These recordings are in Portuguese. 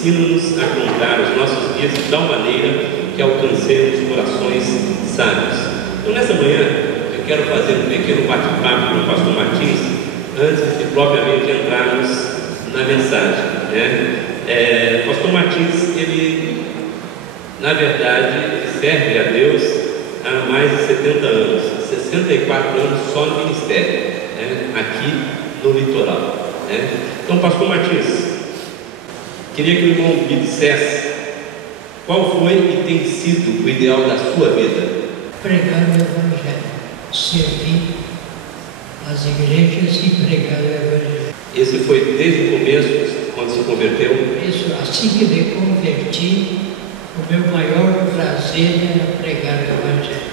ensina-nos a contar os nossos dias de tal maneira que alcancemos corações sábios. Então, nessa manhã, eu quero fazer um pequeno bate-papo com o pastor Martins, antes de propriamente entrarmos na mensagem, né? O pastor Martins, ele, na verdade, serve a Deus há mais de 70 anos, 64 anos só no ministério, né? Aqui no litoral, né? Então, pastor Martins, queria que o irmão me dissesse qual foi e tem sido o ideal da sua vida. Pregar o Evangelho, servir as igrejas e pregar o Evangelho. Esse foi desde o começo, quando se converteu? Isso, assim que me converti, o meu maior prazer era pregar o Evangelho.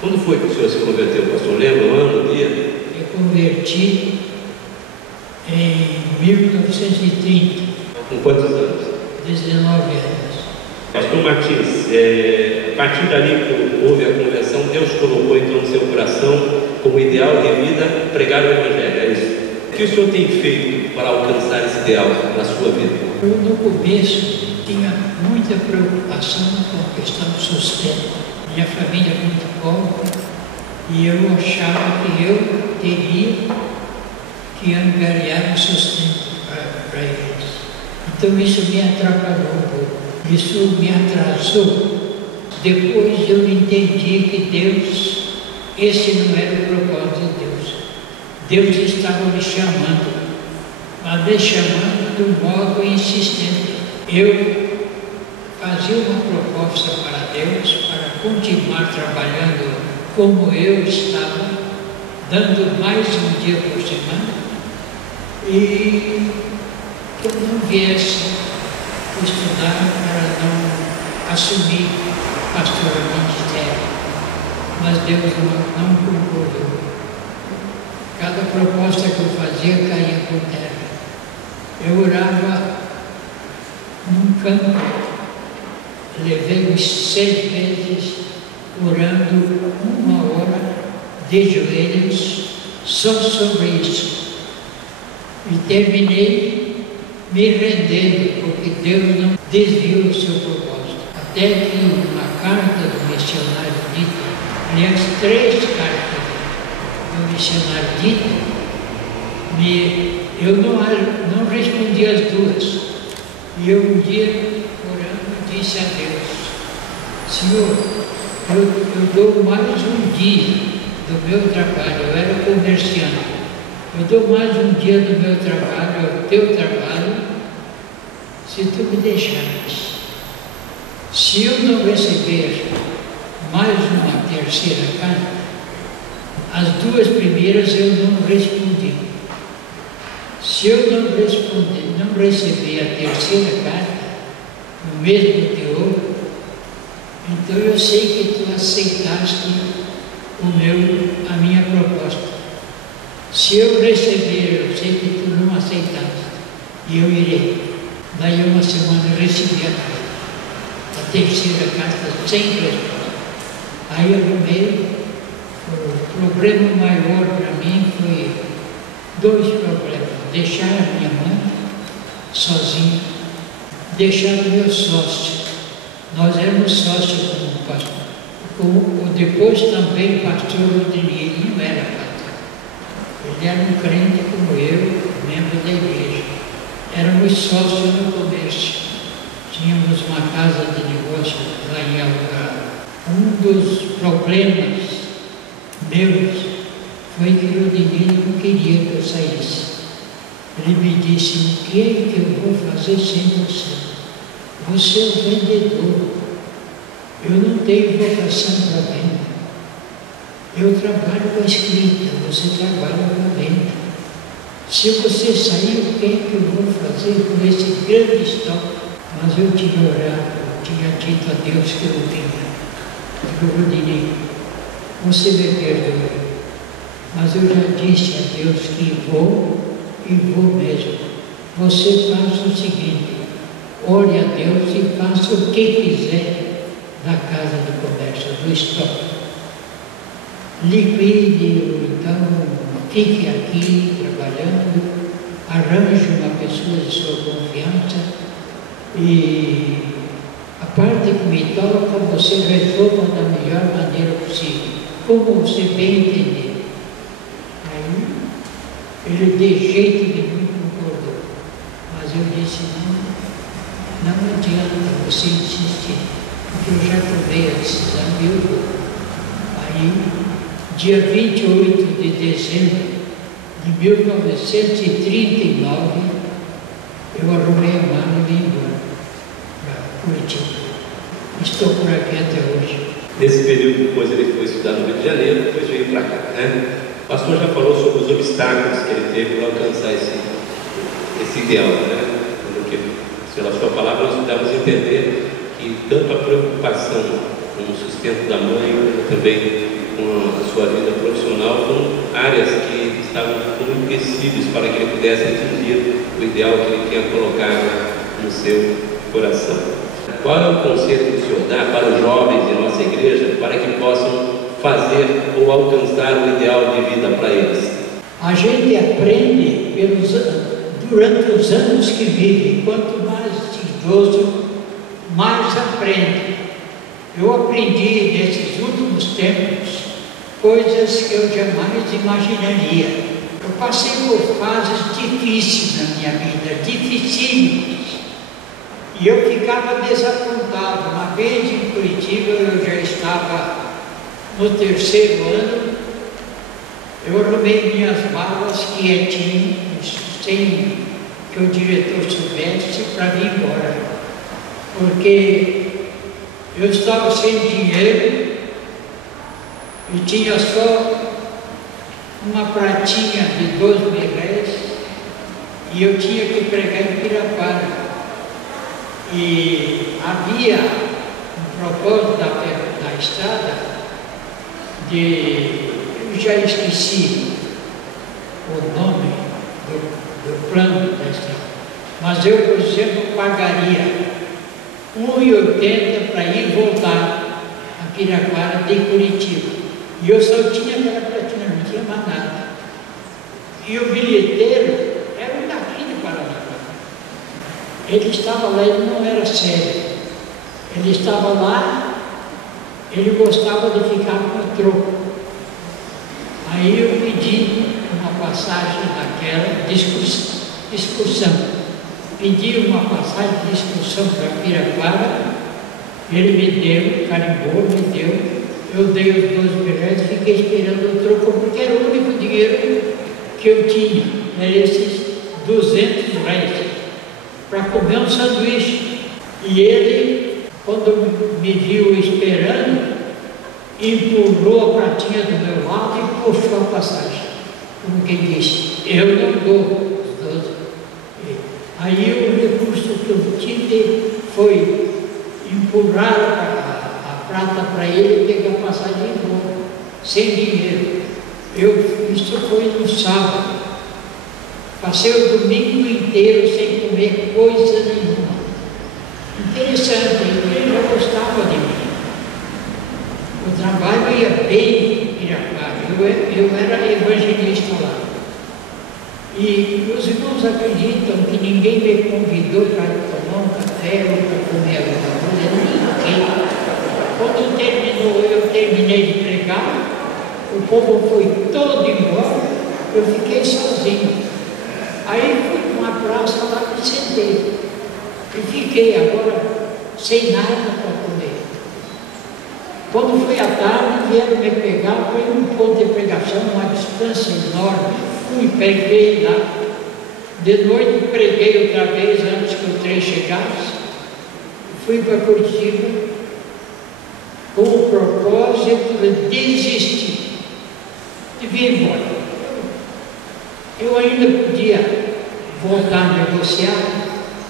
Quando foi que o senhor se converteu, pastor? Lembra o ano, o dia? Me converti em 1930. Com quantos anos? 19 anos. Pastor Martins, a partir dali que houve a conversão, Deus colocou então no seu coração como ideal de vida pregar o Evangelho, é isso? O que o senhor tem feito para alcançar esse ideal na sua vida? Eu, no começo, tinha muita preocupação com a questão do sustento. Minha família é muito pobre e eu achava que eu teria que angariar um sustento para eles. Então isso me atrapalhou um pouco. Isso me atrasou. Depois eu entendi que Deus, esse não era o propósito de Deus. Deus estava me chamando, mas me chamando de um modo insistente. Eu fazia uma proposta para Deus para continuar trabalhando como eu estava, dando mais um dia por semana, e que eu não viesse estudar para não assumir pastoral ministério. Mas Deus não concordou. Cada proposta que eu fazia caía por terra. Eu orava num campo, levei uns 6 meses orando 1 hora de joelhos só sobre isso. E terminei me rendendo, porque Deus não desviou o seu propósito. Até que uma carta do missionário Dito, aliás, 3 cartas do missionário Dito, eu não respondi as 2. E eu um dia, orando, disse a Deus: Senhor, eu dou mais um dia do meu trabalho, eu era comerciante. Eu dou mais um dia do meu trabalho, ao teu trabalho, se tu me deixares. Se eu não receber mais uma terceira carta, as 2 primeiras eu não respondi. Se eu não responder, não receber a terceira carta, no mesmo teor, então eu sei que tu aceitaste a minha proposta. Se eu receber, eu sei que tu não aceitaste, e eu irei. Daí uma semana eu recebi a terceira carta sem resposta. Aí eu arrumei. O problema maior para mim foi 2 problemas: deixar a minha mãe sozinha, deixar o meu sócio. Nós éramos sócios com o pastor. Depois também o pastor Rodrigues, ele não era pastor. Ele era um crente como eu, membro da igreja. Éramos sócios no comércio. Tínhamos uma casa de negócio lá em Alvorada. Um dos problemas meus foi que o Rodrigues não queria que eu saísse. Ele me disse: o que é que eu vou fazer sem você? Você é o vendedor. Eu não tenho vocação para venda. Eu trabalho com a escrita, você trabalha com a venda. Se você sair, o que é que eu vou fazer com esse grande estoque? Mas eu tinha orado, eu tinha dito a Deus que eu vinha. Eu Rodinei, você me perdoe, mas eu já disse a Deus que vou e vou mesmo. Você faça o seguinte: ore a Deus e faça o que quiser da casa de comércio, do estoque. Liquide, ou então fique aqui trabalhando, arranje uma pessoa de sua confiança E a parte que me toca, você resolva da melhor maneira possível, como você bem entender. Aí, ele de jeito nenhum concordou. Mas eu disse, não adianta você insistir, porque eu já tomei a decisão e eu vou. Aí, dia 28 de dezembro de 1939, eu arrumei a mala e vim embora para Curitiba. Estou por aqui até hoje. Nesse período, depois ele foi estudar no Rio de Janeiro, depois veio para cá, né? O pastor já falou sobre os obstáculos que ele teve para alcançar esse ideal, né? Porque, pela sua palavra, nós podemos entender que tanto a preocupação com o sustento da mãe, como também com a sua vida profissional, foram áreas que estavam como empecilhos para que ele pudesse atingir o ideal que ele tinha colocado no seu coração. Qual é o conselho que o senhor dá para os jovens de nossa igreja para que possam fazer ou alcançar o ideal de vida para eles? A gente aprende durante os anos que vive. Quanto mais idoso, mais aprende. Eu aprendi nesses últimos tempos coisas que eu jamais imaginaria. Eu passei por fases difíceis na minha vida, dificílimas. E eu ficava desapontado. Uma vez em Curitiba, eu já estava no 3º ano, eu arrumei minhas malas quietinho, sem que o diretor soubesse, para vir embora. Porque eu estava sem dinheiro e tinha só uma pratinha de 12 mil réis e eu tinha que pregar em Pirapara. E havia um propósito da estrada eu já esqueci o nome do plano da estrada, mas eu, por exemplo, pagaria R$1,80 para ir e voltar a Pirapara de Curitiba. E eu só tinha aquela platina, não tinha mais nada. E o bilheteiro era um daqui de Paraná. Ele estava lá, ele não era sério. Ele estava lá, ele gostava de ficar com troco. Aí eu pedi uma passagem daquela excursão. Pedi uma passagem de excursão para Pirapara, ele me deu, carimbou, me deu. Eu dei os 12 mil réis e fiquei esperando o troco, porque era o único dinheiro que eu tinha, era esses 200 réis, para comer um sanduíche. E ele, quando me viu esperando, empurrou a pratinha do meu lado e puxou a passagem. Como quem disse, eu não dou os 12. Aí o recurso que eu tive foi empurrar a prata para ele e pegar a passagem de novo, sem dinheiro. Isso foi no sábado. Passei o domingo inteiro sem comer coisa nenhuma. Interessante, ele já gostava de mim. O trabalho ia bem em Pirapara. Eu era evangelista lá. E os irmãos acreditam que ninguém me convidou para tomar um café ou para comer alguma coisa, ninguém. Quando eu terminei de pregar, o povo foi todo embora, eu fiquei sozinho. Aí fui para uma praça lá e sentei. E fiquei agora sem nada para comer. Quando foi à tarde, vieram me pegar, foi um ponto de pregação, uma distância enorme. Fui, preguei lá. De noite preguei outra vez antes que o trem chegasse. Fui para Curitiba com o propósito de desistir, de vir embora. Eu ainda podia voltar a negociar,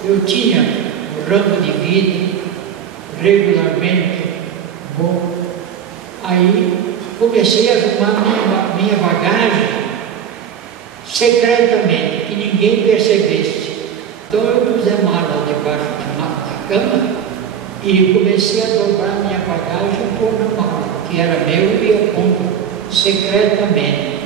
eu tinha um ramo de vida regularmente bom. Aí comecei a arrumar minha bagagem secretamente, que ninguém percebesse. Então eu pus a mala debaixo da cama e comecei a dobrar minha bagagem e pôr na mala, que era meu, e eu compro secretamente.